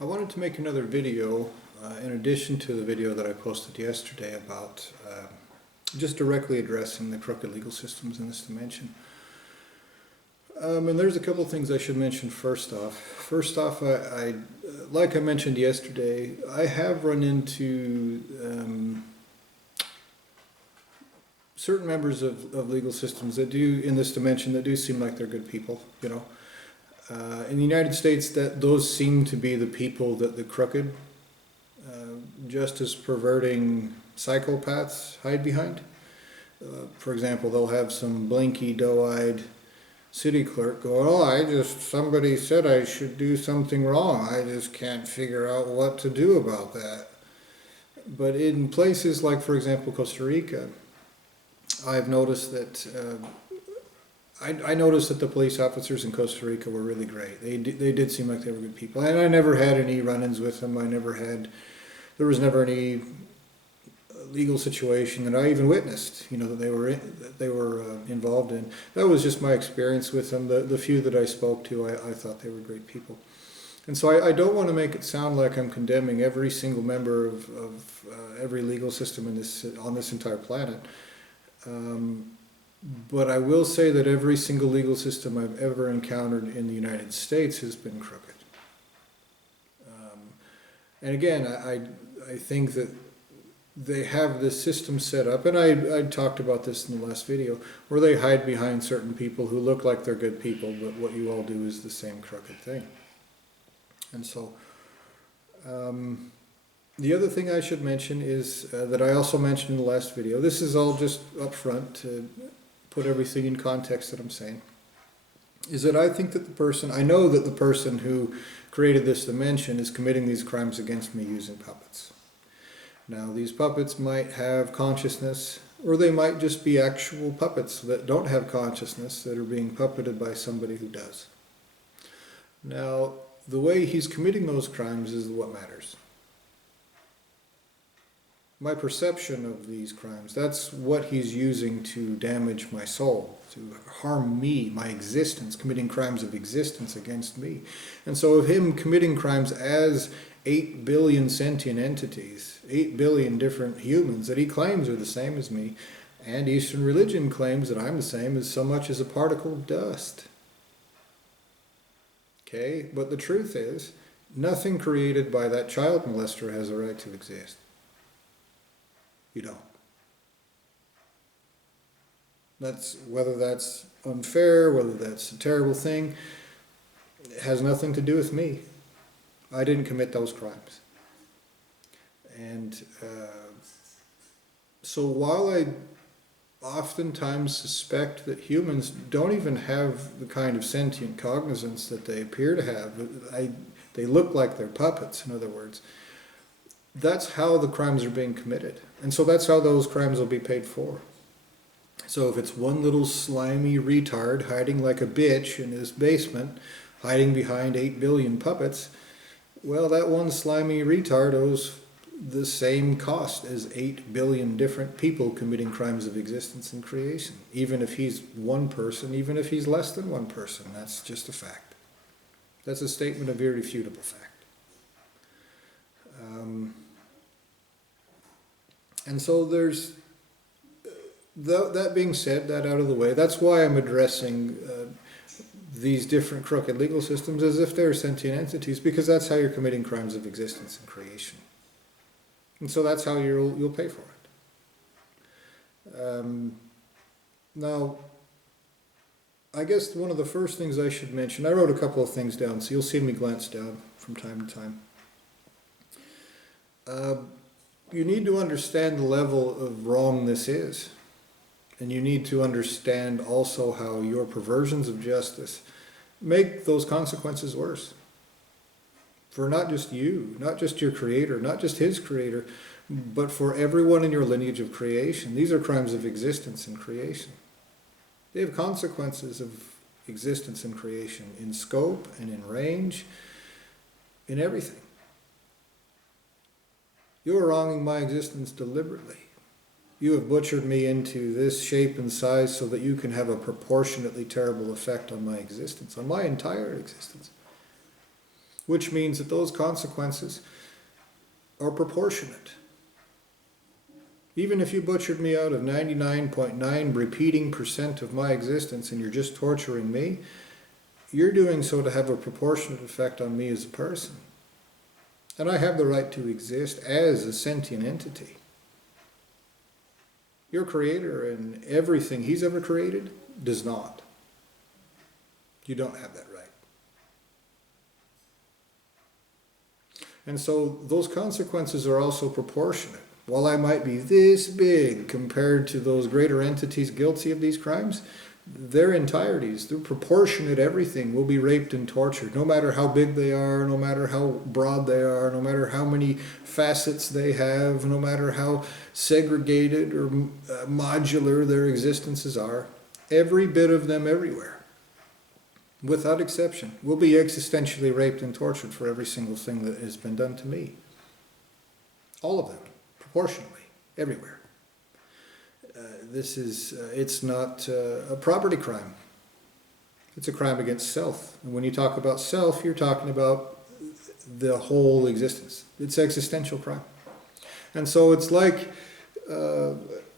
I wanted to make another video in addition to the video that I posted yesterday about just directly addressing the crooked legal systems in this dimension. And there's a couple of things I should mention first off. First off, like I mentioned yesterday, I have run into certain members of legal systems that do, in this dimension, that do seem like they're good people, you know. In the United States, those seem to be the people that the crooked, justice perverting psychopaths hide behind. For example, they'll have some blinky, doe-eyed city clerk go, "Oh, somebody said I should do something wrong. I just can't figure out what to do about that." But in places like, for example, Costa Rica, I've noticed that I noticed that the police officers in Costa Rica were really great. They did seem like they were good people, and I never had any run-ins with them. There was never any legal situation that I even witnessed, you know, that they were involved in. That was just my experience with them. The few that I spoke to, I thought they were great people. And so I don't want to make it sound like I'm condemning every single member of every legal system on this entire planet. But I will say that every single legal system I've ever encountered in the United States has been crooked. And again, I think that they have this system set up, and I talked about this in the last video, where they hide behind certain people who look like they're good people, but what you all do is the same crooked thing. And so, the other thing I should mention is that I also mentioned in the last video, this is all just up front to put everything in context that I'm saying, is that I think that I know that the person who created this dimension is committing these crimes against me using puppets. Now, these puppets might have consciousness, or they might just be actual puppets that don't have consciousness, that are being puppeted by somebody who does. Now, the way he's committing those crimes is what matters. My perception of these crimes, that's what he's using to damage my soul, to harm me, my existence, committing crimes of existence against me. And so of him committing crimes as 8 billion sentient entities, 8 billion different humans that he claims are the same as me, and Eastern religion claims that I'm the same as so much as a particle of dust. Okay, but the truth is, nothing created by that child molester has a right to exist. You don't. Whether that's unfair, whether that's a terrible thing, it has nothing to do with me. I didn't commit those crimes. And so while I oftentimes suspect that humans don't even have the kind of sentient cognizance that they appear to have, they look like they're puppets, in other words, that's how the crimes are being committed. And so that's how those crimes will be paid for. So if it's one little slimy retard hiding like a bitch in his basement, hiding behind 8 billion puppets, well, that one slimy retard owes the same cost as 8 billion different people committing crimes of existence and creation. Even if he's one person, even if he's less than one person, that's just a fact. That's a statement of irrefutable fact. And so there's, that being said, that out of the way, that's why I'm addressing these different crooked legal systems as if they're sentient entities, because that's how you're committing crimes of existence and creation. And so that's how you'll pay for it. Now, I guess one of the first things I should mention, I wrote a couple of things down, so you'll see me glance down from time to time. You need to understand the level of wrong this is. And you need to understand also how your perversions of justice make those consequences worse. For not just you, not just your creator, not just his creator, but for everyone in your lineage of creation. These are crimes of existence and creation. They have consequences of existence and creation in scope and in range, in everything. You are wronging my existence deliberately. You have butchered me into this shape and size so that you can have a proportionately terrible effect on my existence, on my entire existence. which means that those consequences are proportionate. Even if you butchered me out of 99.9 repeating percent of my existence and you're just torturing me, you're doing so to have a proportionate effect on me as a person. And I have the right to exist as a sentient entity. Your Creator and everything He's ever created does not. You don't have that right. And so those consequences are also proportionate. While I might be this big compared to those greater entities guilty of these crimes, their entireties, their proportionate everything will be raped and tortured, no matter how big they are, no matter how broad they are, no matter how many facets they have, no matter how segregated or modular their existences are. Every bit of them everywhere, without exception, will be existentially raped and tortured for every single thing that has been done to me. All of them. Proportionally, everywhere. It's not a property crime. It's a crime against self. And when you talk about self, you're talking about the whole existence. It's existential crime. And so it's like,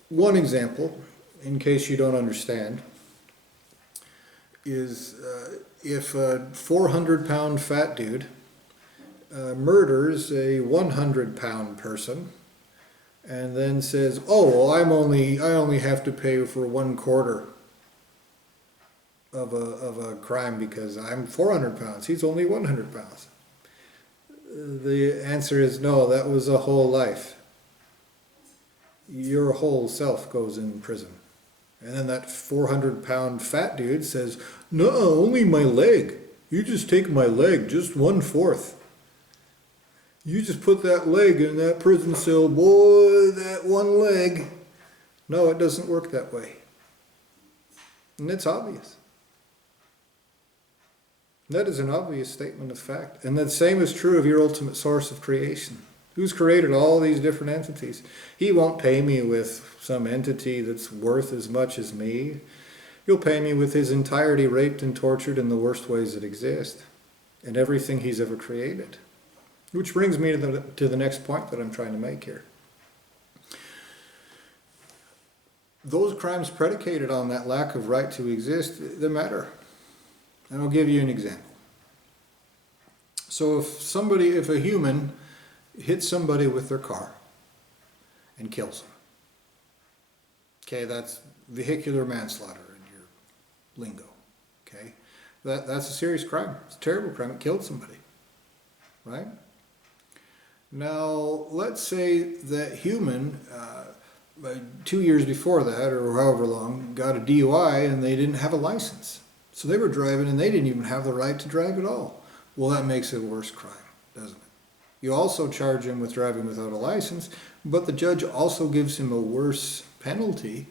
one example, in case you don't understand, is if a 400-pound fat dude murders a 100-pound person, and then says, "Oh, well, I only have to pay for 1/4 of a crime because I'm 400 pounds. He's only 100 pounds." The answer is no. That was a whole life. Your whole self goes in prison. And then that 400-pound fat dude says, "No, only my leg. You just take my leg, just 1/4. You just put that leg in that prison cell, boy, that one leg." No, it doesn't work that way. And it's obvious. That is an obvious statement of fact. And the same is true of your ultimate source of creation. Who's created all these different entities? He won't pay me with some entity that's worth as much as me. He'll pay me with his entirety raped and tortured in the worst ways that exist, and everything He's ever created. Which brings me to the next point that I'm trying to make here. Those crimes predicated on that lack of right to exist, they matter. And I'll give you an example. So if a human hits somebody with their car and kills them, okay, that's vehicular manslaughter in your lingo, okay? That's a serious crime. It's a terrible crime. It killed somebody, right? Now, let's say that human, 2 years before that, or however long, got a DUI and they didn't have a license. So they were driving and they didn't even have the right to drive at all. Well, that makes it a worse crime, doesn't it? You also charge him with driving without a license, but the judge also gives him a worse penalty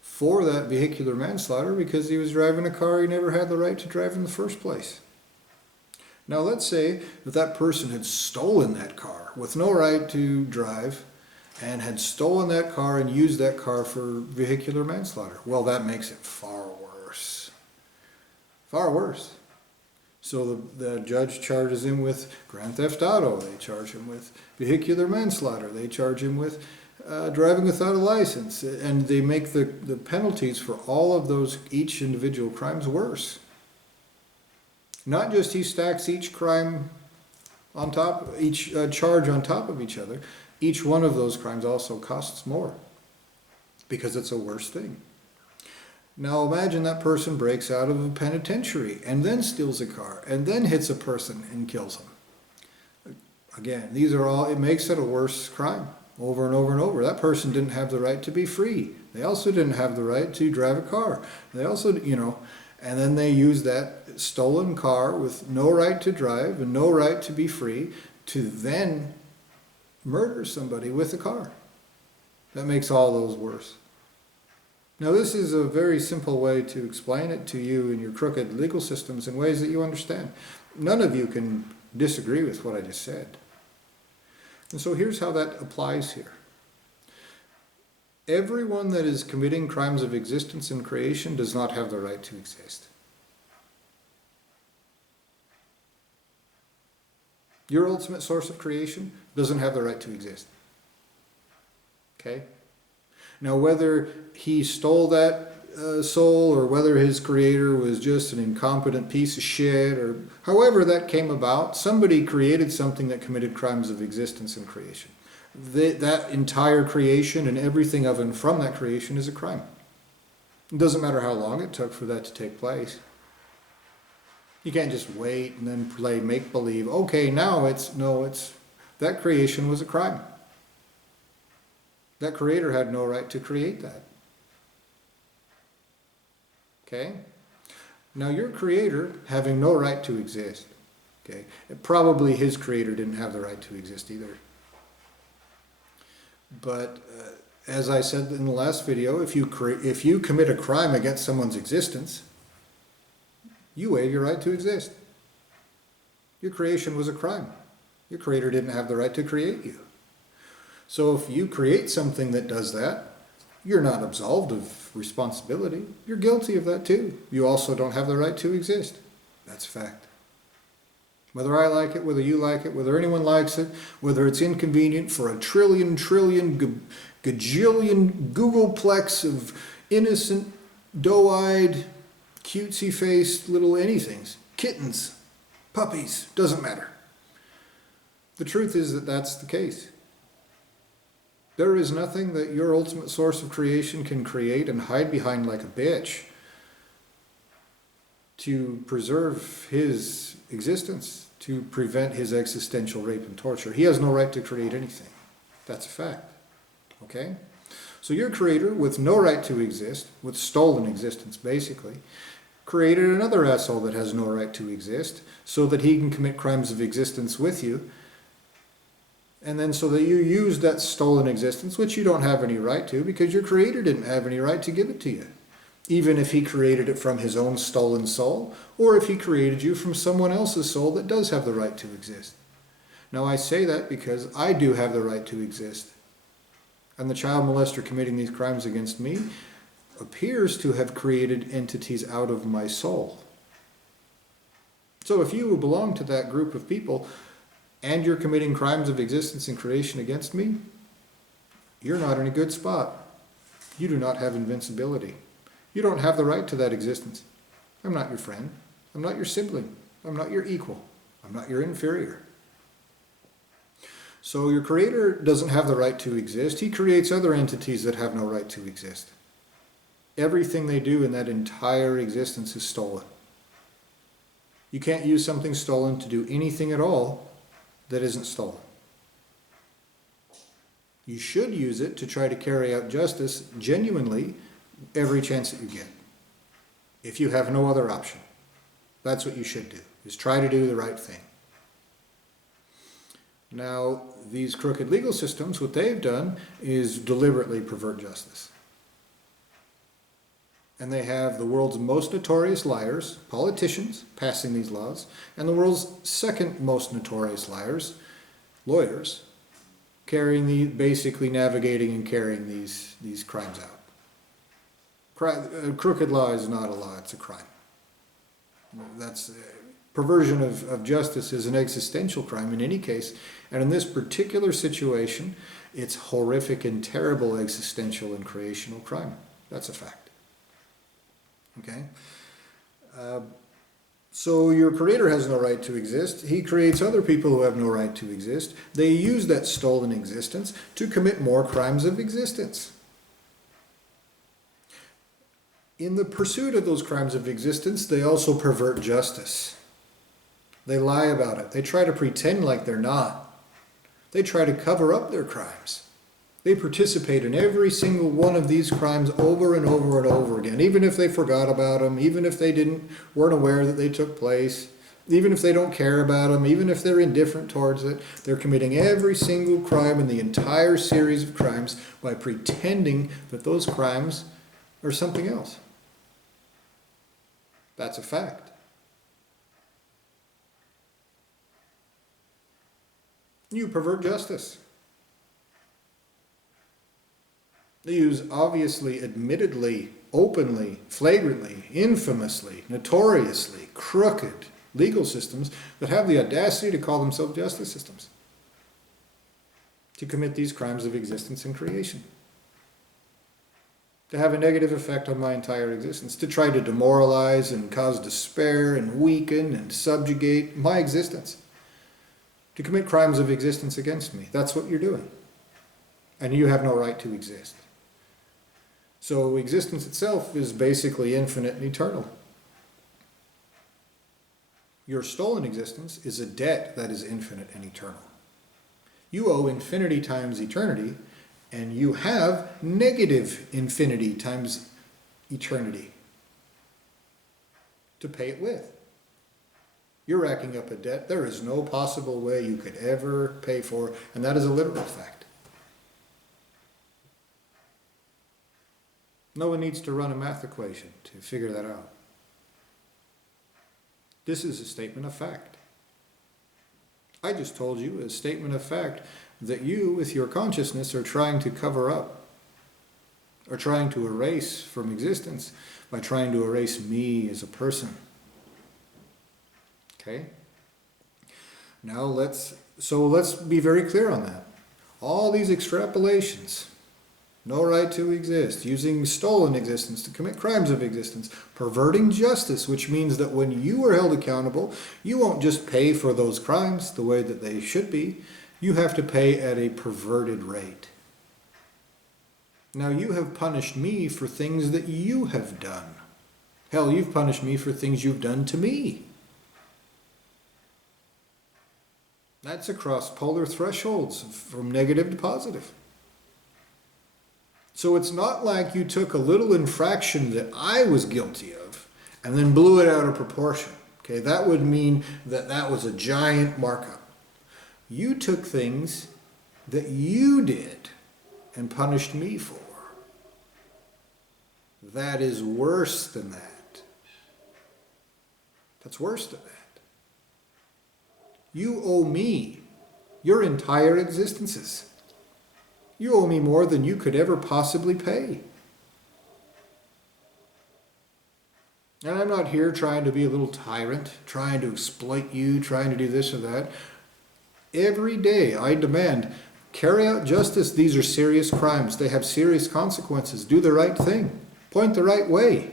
for that vehicular manslaughter because he was driving a car he never had the right to drive in the first place. Now let's say that that person had stolen that car with no right to drive and had stolen that car and used that car for vehicular manslaughter. Well, that makes it far worse. Far worse. So the judge charges him with grand theft auto. They charge him with vehicular manslaughter. They charge him with driving without a license. And they make the penalties for all of those, each individual crimes, worse. Not just he stacks each crime on top, each charge on top of each other. Each one of those crimes also costs more because it's a worse thing. Now imagine that person breaks out of a penitentiary and then steals a car and then hits a person and kills him. Again, these are all, it makes it a worse crime over and over and over. That person didn't have the right to be free. They also didn't have the right to drive a car. They also, and then they use that stolen car with no right to drive and no right to be free to then murder somebody with a car. That makes all those worse. Now this is a very simple way to explain it to you in your crooked legal systems in ways that you understand. None of you can disagree with what I just said. And so here's how that applies here. Everyone that is committing crimes of existence and creation does not have the right to exist. Your ultimate source of creation doesn't have the right to exist. Okay? Now, whether he stole that soul, or whether his creator was just an incompetent piece of shit, or however that came about, somebody created something that committed crimes of existence and creation. That entire creation and everything of and from that creation is a crime. It doesn't matter how long it took for that to take place. You can't just wait and then play make-believe. Okay, now that creation was a crime. That creator had no right to create that. Okay? Now your creator having no right to exist, okay? Probably his creator didn't have the right to exist either. But as I said in the last video, if you commit a crime against someone's existence, you waive your right to exist. Your creation was a crime. Your creator didn't have the right to create you. So if you create something that does that, you're not absolved of responsibility. You're guilty of that too. You also don't have the right to exist. That's a fact. Whether I like it, whether you like it, whether anyone likes it, whether it's inconvenient for a trillion, gajillion Googleplex of innocent, doe-eyed, cutesy-faced little anythings, kittens, puppies, doesn't matter. The truth is that that's the case. There is nothing that your ultimate source of creation can create and hide behind like a bitch to preserve his existence, to prevent his existential rape and torture. He has no right to create anything. That's a fact. Okay? So your creator, with no right to exist, with stolen existence basically, created another asshole that has no right to exist so that he can commit crimes of existence with you. And then so that you use that stolen existence, which you don't have any right to because your creator didn't have any right to give it to you. Even if he created it from his own stolen soul, or if he created you from someone else's soul that does have the right to exist. Now I say that because I do have the right to exist. And the child molester committing these crimes against me appears to have created entities out of my soul. So if you belong to that group of people, and you're committing crimes of existence and creation against me, you're not in a good spot. You do not have invincibility. You don't have the right to that existence. I'm not your friend. I'm not your sibling. I'm not your equal. I'm not your inferior. So your creator doesn't have the right to exist. He creates other entities that have no right to exist. Everything they do in that entire existence is stolen. You can't use something stolen to do anything at all that isn't stolen. You should use it to try to carry out justice genuinely every chance that you get. If you have no other option. That's what you should do, is try to do the right thing. Now, these crooked legal systems, what they've done is deliberately pervert justice. And they have the world's most notorious liars, politicians, passing these laws, and the world's second most notorious liars, lawyers, basically navigating and carrying these crimes out. Crooked law is not a law, it's a crime. Perversion of justice is an existential crime in any case, and in this particular situation, it's horrific and terrible existential and creational crime. That's a fact. Okay? So your creator has no right to exist. He creates other people who have no right to exist. They use that stolen existence to commit more crimes of existence. In the pursuit of those crimes of existence, they also pervert justice. They lie about it. They try to pretend like they're not. They try to cover up their crimes. They participate in every single one of these crimes over and over and over again, even if they forgot about them, even if they weren't aware that they took place, even if they don't care about them, even if they're indifferent towards it. They're committing every single crime in the entire series of crimes by pretending that those crimes are something else. That's a fact. You pervert justice. They use obviously, admittedly, openly, flagrantly, infamously, notoriously, crooked, legal systems that have the audacity to call themselves justice systems, to commit these crimes of existence and creation, to have a negative effect on my entire existence, to try to demoralize and cause despair and weaken and subjugate my existence, to commit crimes of existence against me. That's what you're doing. And you have no right to exist. So existence itself is basically infinite and eternal. Your stolen existence is a debt that is infinite and eternal. You owe infinity times eternity, and you have negative infinity times eternity to pay it with. You're racking up a debt there is no possible way you could ever pay for, and that is a literal fact. No one needs to run a math equation to figure that out. This is a statement of fact. I just told you a statement of fact that you, with your consciousness, are trying to cover up, or trying to erase from existence by trying to erase me as a person. Okay? Now let's be very clear on that. All these extrapolations, no right to exist, using stolen existence to commit crimes of existence, perverting justice, which means that when you are held accountable, you won't just pay for those crimes the way that they should be. You have to pay at a perverted rate. Now, you have punished me for things that you have done. Hell, you've punished me for things you've done to me. That's across polar thresholds from negative to positive. So it's not like you took a little infraction that I was guilty of and then blew it out of proportion. Okay, that would mean that that was a giant markup. You took things that you did and punished me for. That is worse than that. That's worse than that. You owe me your entire existences. You owe me more than you could ever possibly pay. And I'm not here trying to be a little tyrant, trying to exploit you, trying to do this or that. Every day I demand, carry out justice. These are serious crimes. They have serious consequences. Do the right thing. Point the right way.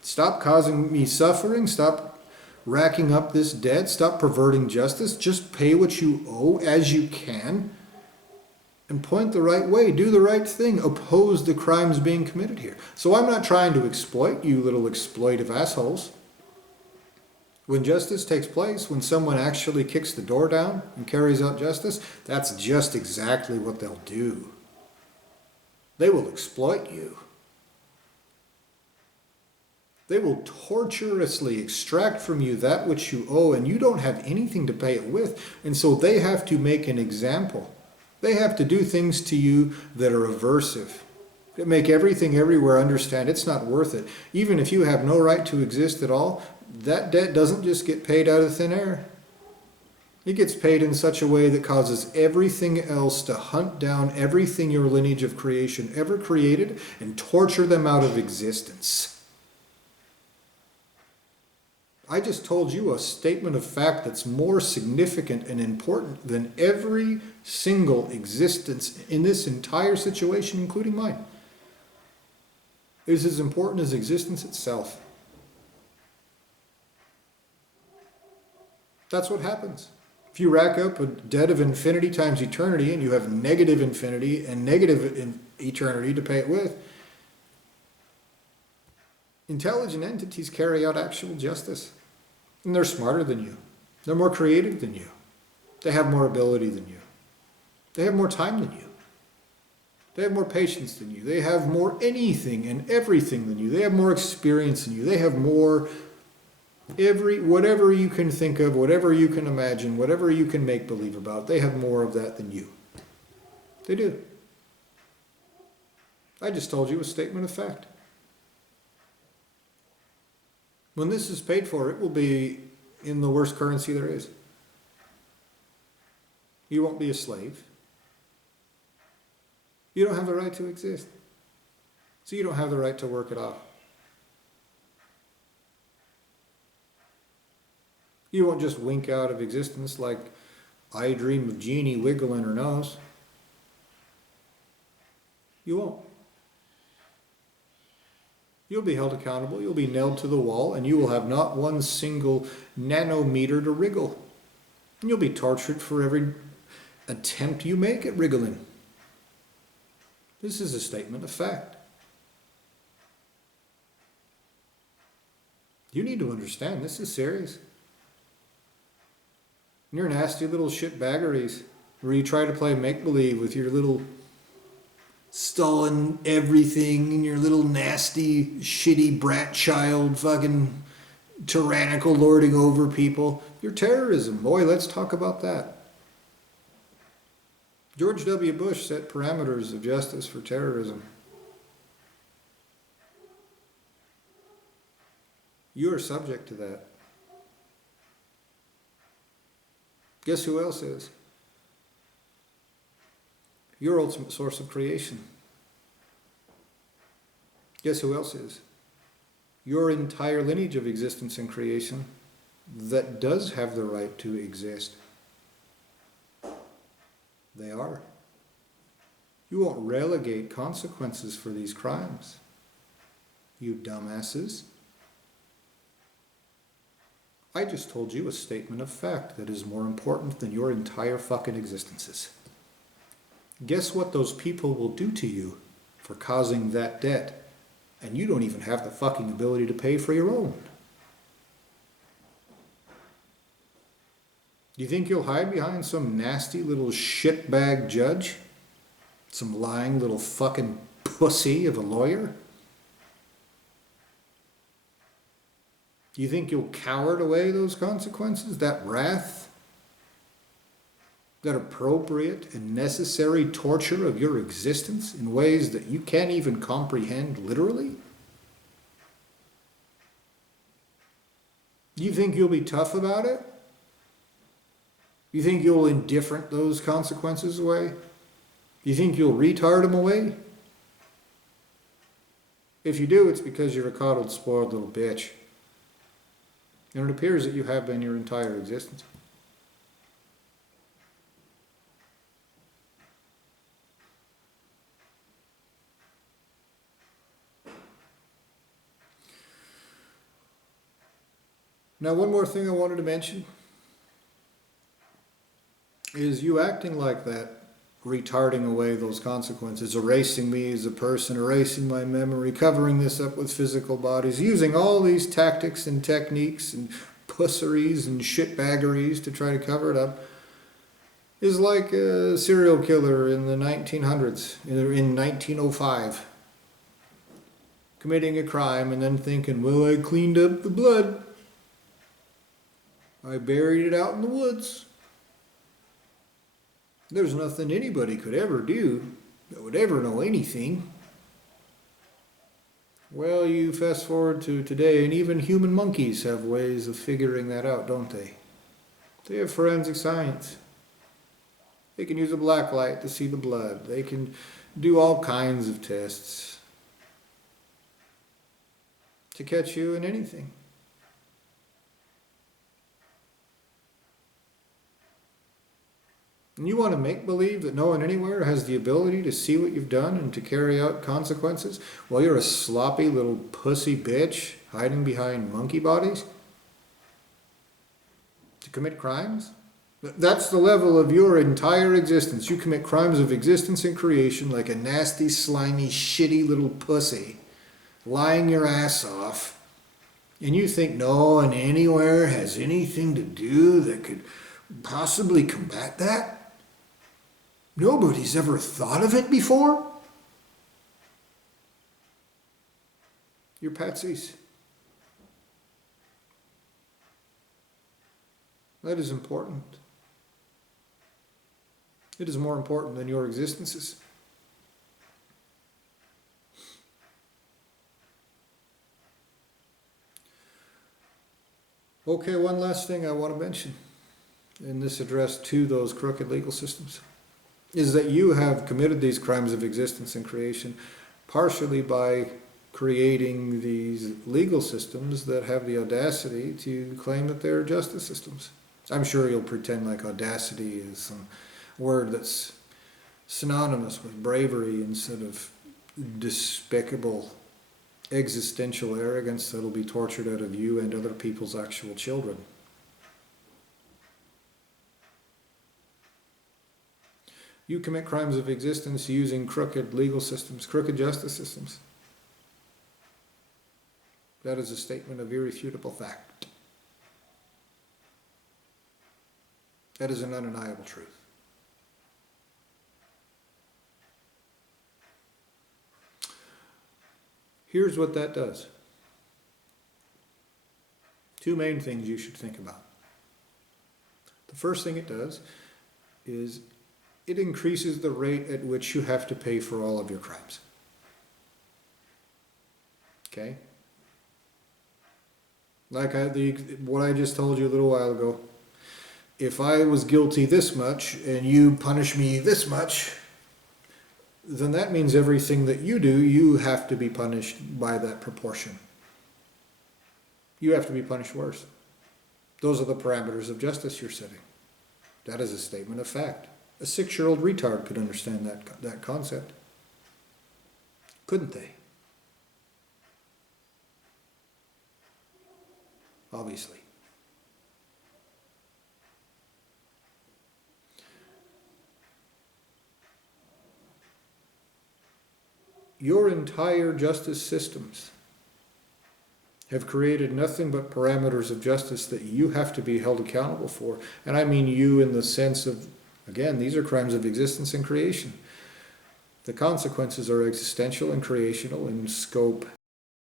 Stop causing me suffering. Stop racking up this debt. Stop perverting justice. Just pay what you owe as you can. And point the right way, do the right thing, oppose the crimes being committed here. So I'm not trying to exploit you little exploitive assholes. When justice takes place, when someone actually kicks the door down and carries out justice, that's just exactly what they'll do. They will exploit you. They will torturously extract from you that which you owe, and you don't have anything to pay it with, and so they have to make an example. They have to do things to you that are aversive, that make everything everywhere understand it's not worth it. Even if you have no right to exist at all, that debt doesn't just get paid out of thin air. It gets paid in such a way that causes everything else to hunt down everything your lineage of creation ever created and torture them out of existence. I just told you a statement of fact that's more significant and important than every single existence in this entire situation, including mine. It is as important as existence itself. That's what happens. If you rack up a debt of infinity times eternity and you have negative infinity and negative eternity to pay it with, intelligent entities carry out actual justice. And they're smarter than you. They're more creative than you. They have more ability than you. They have more time than you. They have more patience than you. They have more anything and everything than you. They have more experience than you. They have more whatever you can think of, whatever you can imagine, whatever you can make believe about. They have more of that than you. They do. I just told you a statement of fact. When this is paid for, it will be in the worst currency there is. You won't be a slave. You don't have the right to exist. So you don't have the right to work it off. You won't just wink out of existence like I dream of Jeannie wiggling her nose. You won't. You'll be held accountable, you'll be nailed to the wall, and you will have not one single nanometer to wriggle. And you'll be tortured for every attempt you make at wriggling. This is a statement of fact. You need to understand, this is serious. And your nasty little shitbaggeries, where you try to play make-believe with your little stalling everything and your little nasty, shitty brat child fucking tyrannical lording over people. Your terrorism. Boy, let's talk about that. George W. Bush set parameters of justice for terrorism. You are subject to that. Guess who else is? Your ultimate source of creation. Guess who else is? Your entire lineage of existence and creation that does have the right to exist. They are. You won't relegate consequences for these crimes. You dumbasses. I just told you a statement of fact that is more important than your entire fucking existences. Guess what those people will do to you for causing that debt, and you don't even have the fucking ability to pay for your own. Do you think you'll hide behind some nasty little shitbag judge? Some lying little fucking pussy of a lawyer? Do you think you'll coward away those consequences, that wrath, that appropriate and necessary torture of your existence in ways that you can't even comprehend literally? Do you think you'll be tough about it? You think you'll indifferent those consequences away? You think you'll retard them away? If you do, it's because you're a coddled, spoiled little bitch. And it appears that you have been your entire existence. Now, one more thing I wanted to mention is you acting like that, retarding away those consequences, erasing me as a person, erasing my memory, covering this up with physical bodies, using all these tactics and techniques and pusseries and shitbaggeries to try to cover it up, is like a serial killer in the 1900s, in 1905, committing a crime and then thinking, well, I cleaned up the blood. I buried it out in the woods. There's nothing anybody could ever do that would ever know anything. Well, you fast forward to today, and even human monkeys have ways of figuring that out, don't they? They have forensic science. They can use a black light to see the blood. They can do all kinds of tests to catch you in anything. And you want to make believe that no one anywhere has the ability to see what you've done and to carry out consequences while you're a sloppy little pussy bitch hiding behind monkey bodies to commit crimes? That's the level of your entire existence. You commit crimes of existence and creation like a nasty, slimy, shitty little pussy, lying your ass off, and you think no one anywhere has anything to do that could possibly combat that? Nobody's ever thought of it before? You're patsies. That is important. It is more important than your existences. Okay, one last thing I want to mention in this address to those crooked legal systems is that you have committed these crimes of existence and creation partially by creating these legal systems that have the audacity to claim that they're justice systems. I'm sure you'll pretend like audacity is some word that's synonymous with bravery instead of despicable existential arrogance that'll be tortured out of you and other people's actual children. You commit crimes of existence using crooked legal systems, crooked justice systems. That is a statement of irrefutable fact. That is an undeniable truth. Here's what that does. Two main things you should think about. The first thing it does is it increases the rate at which you have to pay for all of your crimes. Okay? Like what I just told you a little while ago. If I was guilty this much and you punish me this much, then that means everything that you do, you have to be punished by that proportion. You have to be punished worse. Those are the parameters of justice you're setting. That is a statement of fact. A 6-year-old retard could understand that concept. Couldn't they? Obviously. Your entire justice systems have created nothing but parameters of justice that you have to be held accountable for. And I mean you in the sense of, again, these are crimes of existence and creation. The consequences are existential and creational in scope